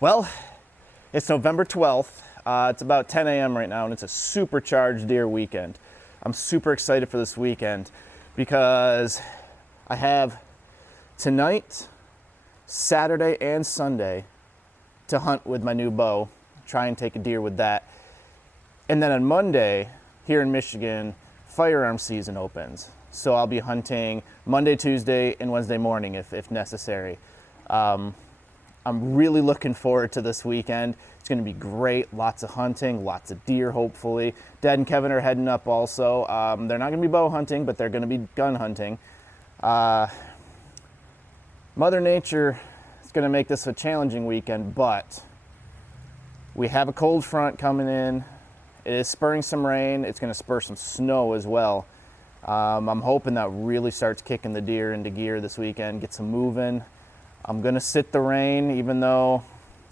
Well, it's November 12th. It's about 10 a.m. right now, and it's a supercharged deer weekend. I'm super excited for this weekend because I have tonight, Saturday, and Sunday to hunt with my new bow, try and take a deer with that. And then on Monday, here in Michigan, firearm season opens. So I'll be hunting Monday, Tuesday, and Wednesday morning if necessary. I'm really looking forward to this weekend. It's going to be great. Lots of hunting, lots of deer, hopefully. Dad and Kevin are heading up also. They're not going to be bow hunting, but they're going to be gun hunting. Mother Nature is going to make this a challenging weekend, but we have a cold front coming in. It is spurring some rain. It's going to spur some snow as well. I'm hoping that really starts kicking the deer into gear this weekend, get some moving. I'm going to sit the rain, even though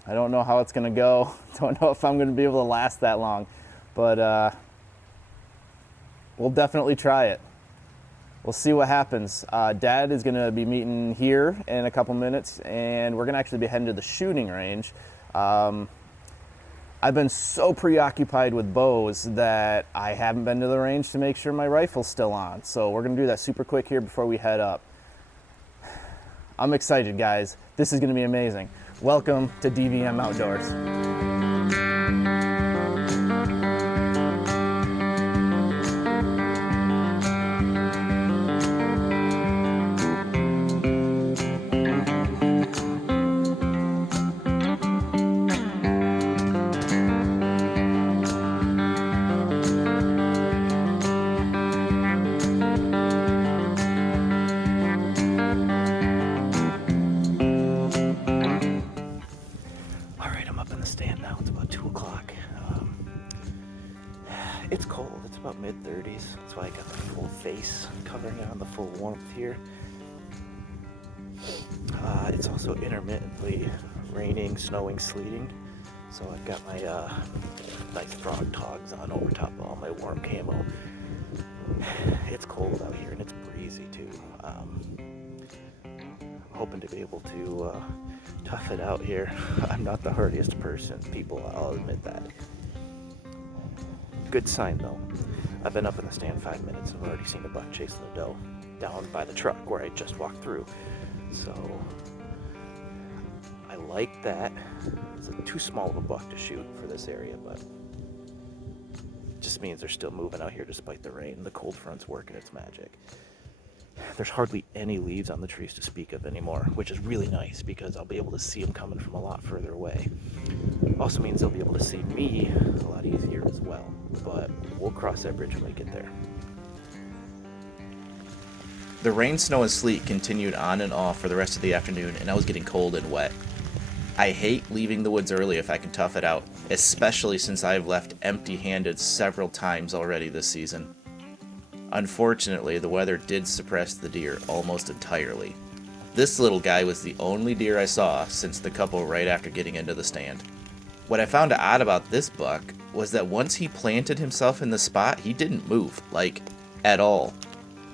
I don't know how it's going to go. Don't know if I'm going to be able to last that long, but we'll definitely try it. We'll see what happens. Dad is going to be meeting here in a couple minutes, and we're going to actually be heading to the shooting range. I've been so preoccupied with bows that I haven't been to the range to make sure my rifle's still on. So we're going to do that super quick here before we head up. I'm excited, guys. This is going to be amazing. Welcome to DVM Outdoors. It's cold, it's about mid-30s, that's why I got the full face covering on, the full warmth here. It's also intermittently raining, snowing, sleeting, so I've got my nice frog togs on over top of all my warm camo. It's cold out here and it's breezy too. I'm hoping to be able to tough it out here. I'm not the hardiest person, people, I'll admit that. Good sign though. I've been up in the stand 5 minutes and I've already seen a buck chasing the doe down by the truck where I just walked through. So I like that. It's too small of a buck to shoot for this area, but it just means they're still moving out here despite the rain. The cold front's working its magic. There's hardly any leaves on the trees to speak of anymore, which is really nice because I'll be able to see them coming from a lot further away. Also means they'll be able to see me a lot easier as well, but we'll cross that bridge when we get there. The rain, snow, and sleet continued on and off for the rest of the afternoon, and I was getting cold and wet. I hate leaving the woods early if I can tough it out, especially since I've left empty-handed several times already this season. Unfortunately, the weather did suppress the deer almost entirely. This little guy was the only deer I saw since the couple right after getting into the stand. What I found odd about this buck was that once he planted himself in the spot, he didn't move, like, at all.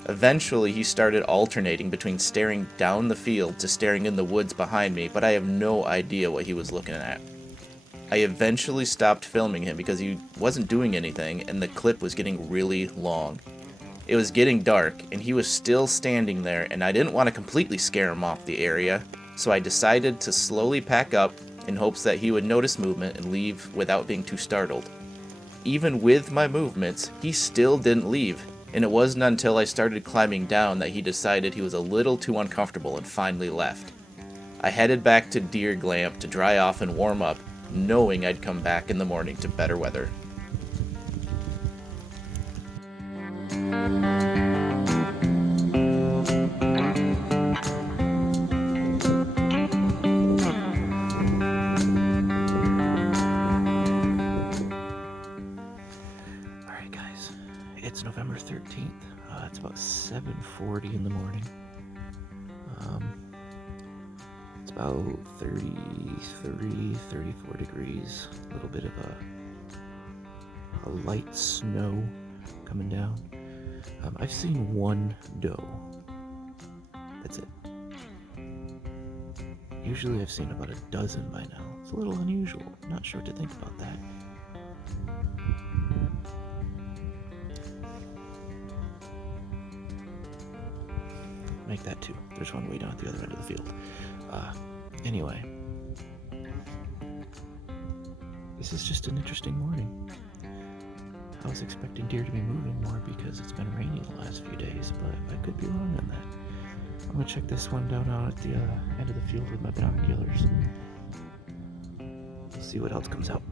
Eventually, he started alternating between staring down the field to staring in the woods behind me, but I have no idea what he was looking at. I eventually stopped filming him because he wasn't doing anything and the clip was getting really long. It was getting dark, and he was still standing there, and I didn't want to completely scare him off the area, so I decided to slowly pack up in hopes that he would notice movement and leave without being too startled. Even with my movements, he still didn't leave, and it wasn't until I started climbing down that he decided he was a little too uncomfortable and finally left. I headed back to Deer Glamp to dry off and warm up, knowing I'd come back in the morning to better weather. Alright guys, it's November 13th. It's about 7:40 in the morning. It's about 33, 34 degrees. A little bit of a light snow coming down. I've seen one doe. That's it. Usually I've seen about a dozen by now, so a little unusual. Not sure what to think about that. Make that 2. There's one way down at the other end of the field. Anyway, this is just an interesting morning. I was expecting deer to be moving more because it's been raining the last few days, but I could be wrong on that. I'm gonna check this one down out at the end of the field with my binoculars. We'll see what else comes out.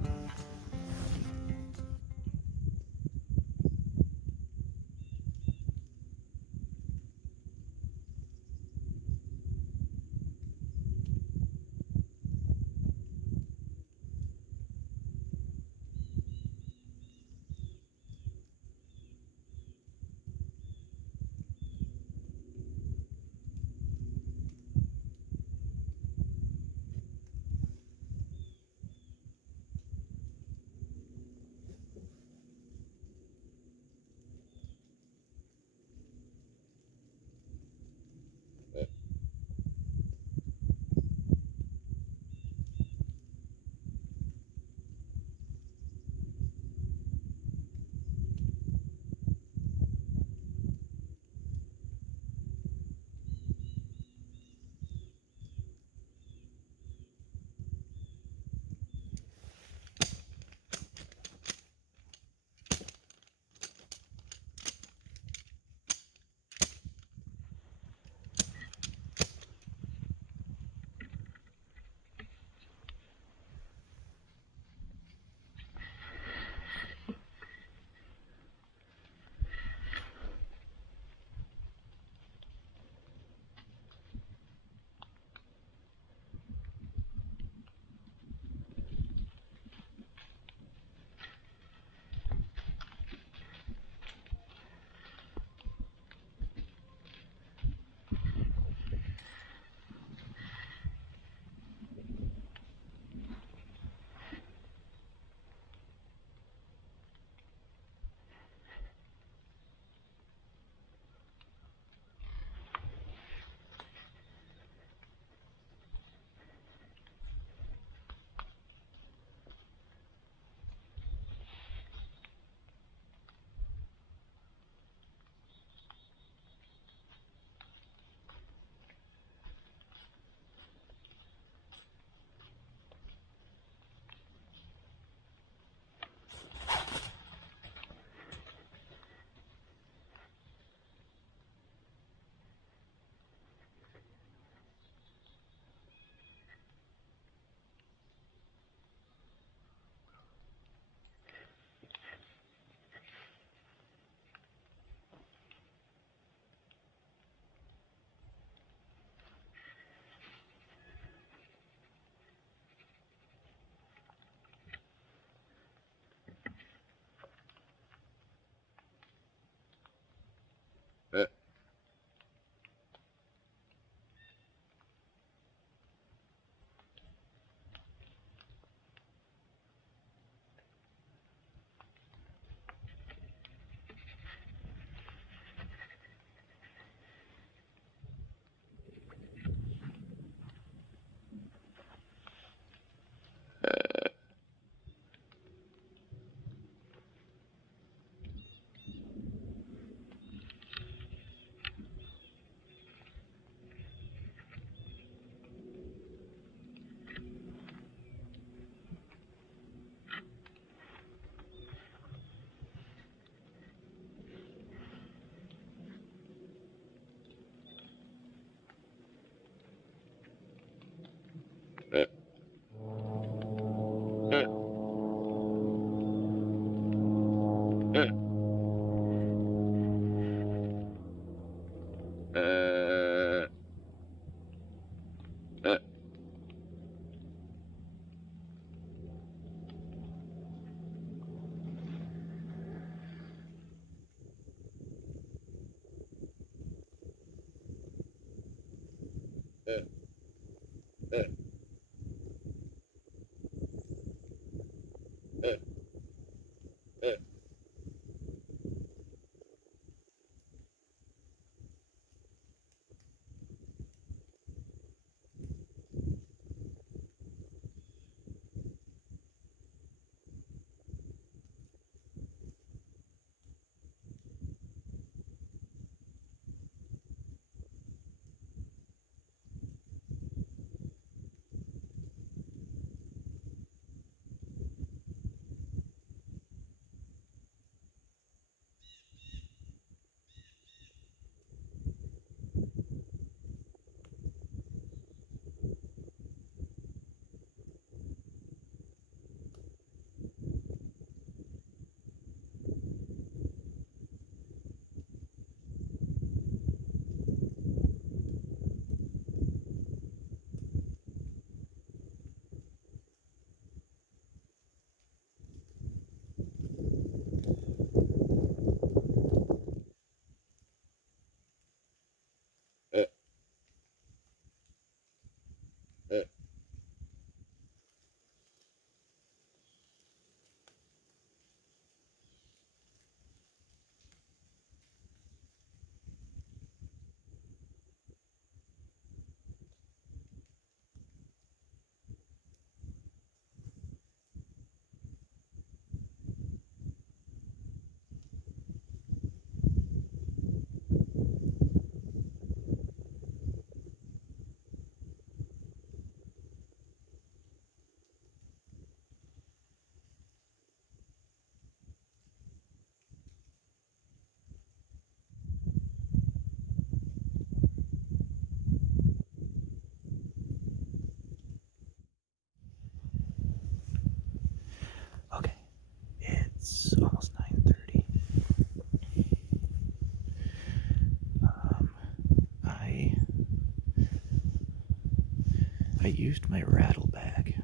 used my rattle bag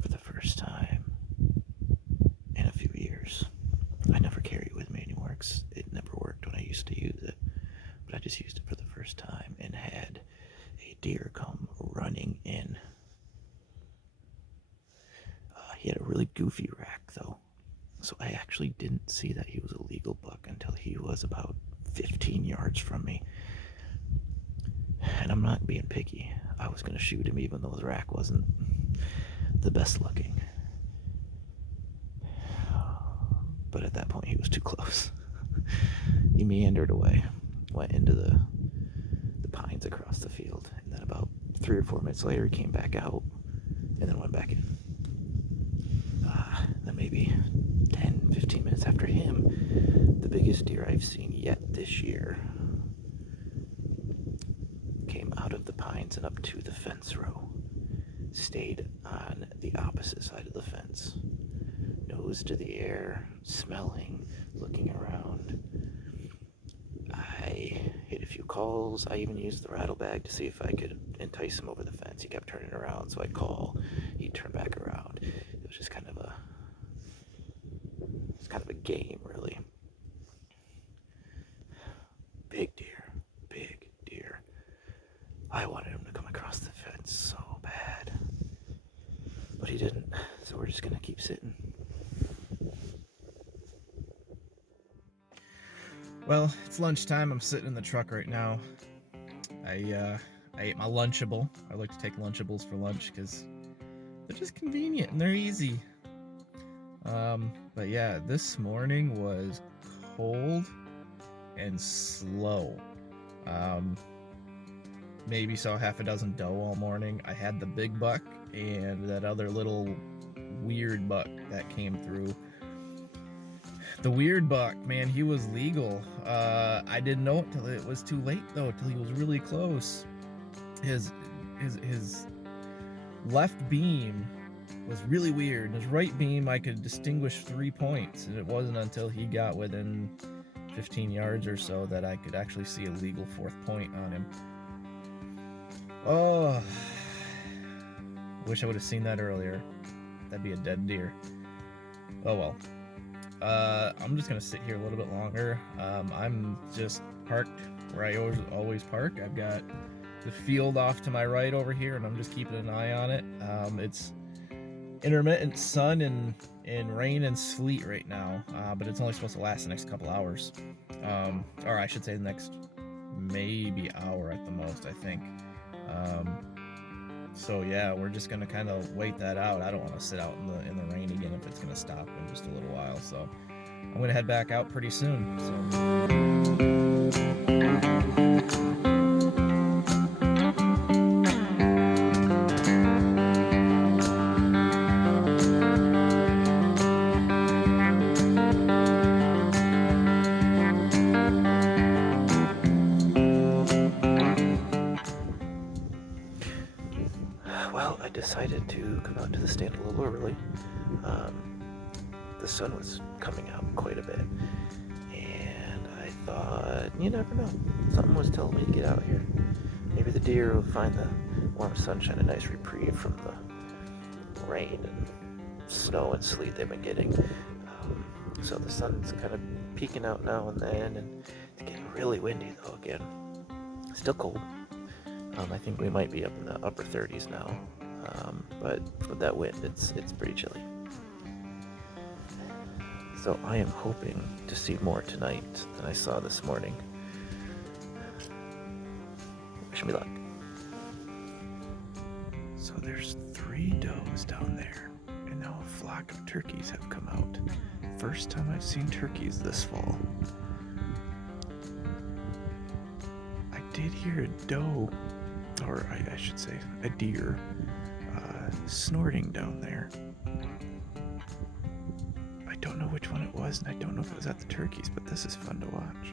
for the first time in a few years. I never carry it with me anymore because it never worked when I used to use it. But I just used it for the first time and had a deer come running in. He had a really goofy rack though, so I actually didn't see that he was a legal buck until he was about 15 yards from me. And I'm not being picky. I was going to shoot him even though the rack wasn't the best looking. But at that point he was too close. He meandered away, went into the pines across the field, and then about 3 or 4 minutes later he came back out and then went back in. Then maybe 10, 15 minutes after him, the biggest deer I've seen yet this year came out of the pines and up to the fence row, stayed on the opposite side of the fence, nose to the air, smelling, looking around. I hit a few calls. I even used the rattle bag to see if I could entice him over the fence. He kept turning around, so I'd call. He'd turn back around. It was just kind of a game, really. Big deer. I wanted him to come across the fence so bad, but he didn't. So we're just gonna keep sitting. Well, it's lunchtime. I'm sitting in the truck right now. I ate my Lunchable. I like to take Lunchables for lunch because they're just convenient and they're easy. But yeah, this morning was cold and slow. Maybe saw half a dozen doe all morning. I had the big buck and that other little weird buck that came through. The weird buck, man, he was legal. I didn't know it till it was too late though, till he was really close. His left beam was really weird. His right beam, I could distinguish 3 points, and it wasn't until he got within 15 yards or so that I could actually see a legal 4th point on him. Oh, wish I would have seen that earlier. That'd be a dead deer. Oh well. I'm just gonna sit here a little bit longer. I'm just parked where I always park. I've got the field off to my right over here, and I'm just keeping an eye on it. It's intermittent sun and rain and sleet right now, but it's only supposed to last the next couple hours, or I should say the next maybe hour at the most, I think. So yeah, we're just gonna kind of wait that out. I don't want to sit out in the rain again if it's gonna stop in just a little while, so I'm gonna head back out pretty soon. Well, I decided to come out to the stand a little early. The sun was coming out quite a bit, and I thought, you never know, something was telling me to get out here. Maybe the deer will find the warm sunshine a nice reprieve from the rain and snow and sleet they've been getting. So the sun's kind of peeking out now and then, and it's getting really windy though again. Still cold. I think we might be up in the upper 30s now, but with that wind, it's pretty chilly. So I am hoping to see more tonight than I saw this morning. Wish me luck. So there's 3 does down there, and now a flock of turkeys have come out. First time I've seen turkeys this fall. I did hear a doe, or I should say a deer, snorting down there. I don't know which one it was, and I don't know if it was at the turkeys, but this is fun to watch.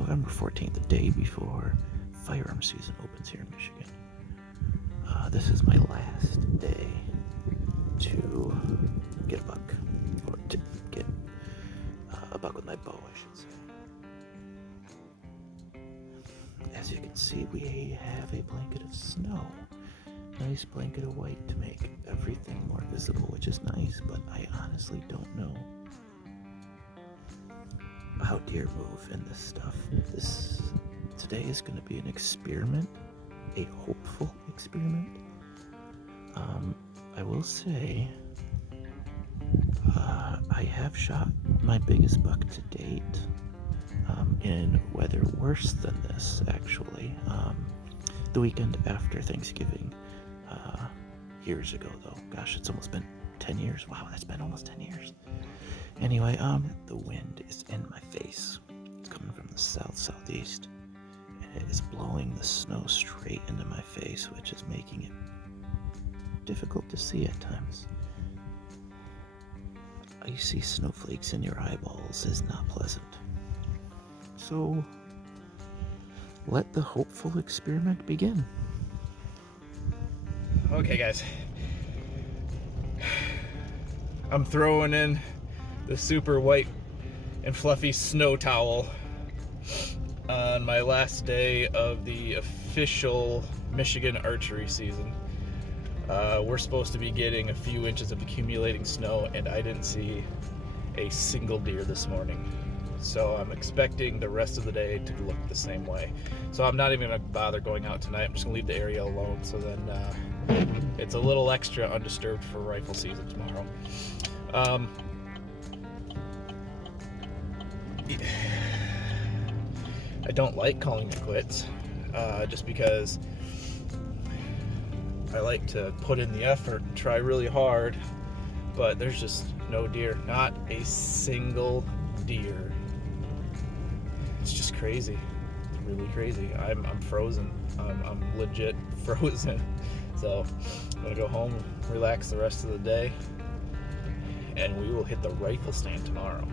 November 14th, the day before firearm season opens here in Michigan. This is my last day to get a buck, or to get a buck with my bow, I should say. As you can see, we have a blanket of snow. Nice blanket of white to make everything more visible, which is nice, but I honestly don't know how deer move in this stuff. Today is going to be an experiment, a hopeful experiment. I will say, I have shot my biggest buck to date in weather worse than this, actually. The weekend after Thanksgiving, years ago though. Gosh, it's almost been 10 years. Wow, that's been almost 10 years. Anyway, the wind is in my face. It's coming from the southeast, and it is blowing the snow straight into my face, which is making it difficult to see at times. Icy snowflakes in your eyeballs is not pleasant. So, let the hopeful experiment begin. Okay, guys. I'm throwing in the super white and fluffy snow towel on my last day of the official Michigan archery season. We're supposed to be getting a few inches of accumulating snow, and I didn't see a single deer this morning. So I'm expecting the rest of the day to look the same way. So I'm not even going to bother going out tonight. I'm just going to leave the area alone, so then it's a little extra undisturbed for rifle season tomorrow. I don't like calling it quits, just because I like to put in the effort and try really hard, but there's just no deer, not a single deer. It's just crazy. It's really crazy. I'm frozen. I'm legit frozen. So I'm gonna go home, relax the rest of the day, and we will hit the rifle stand tomorrow.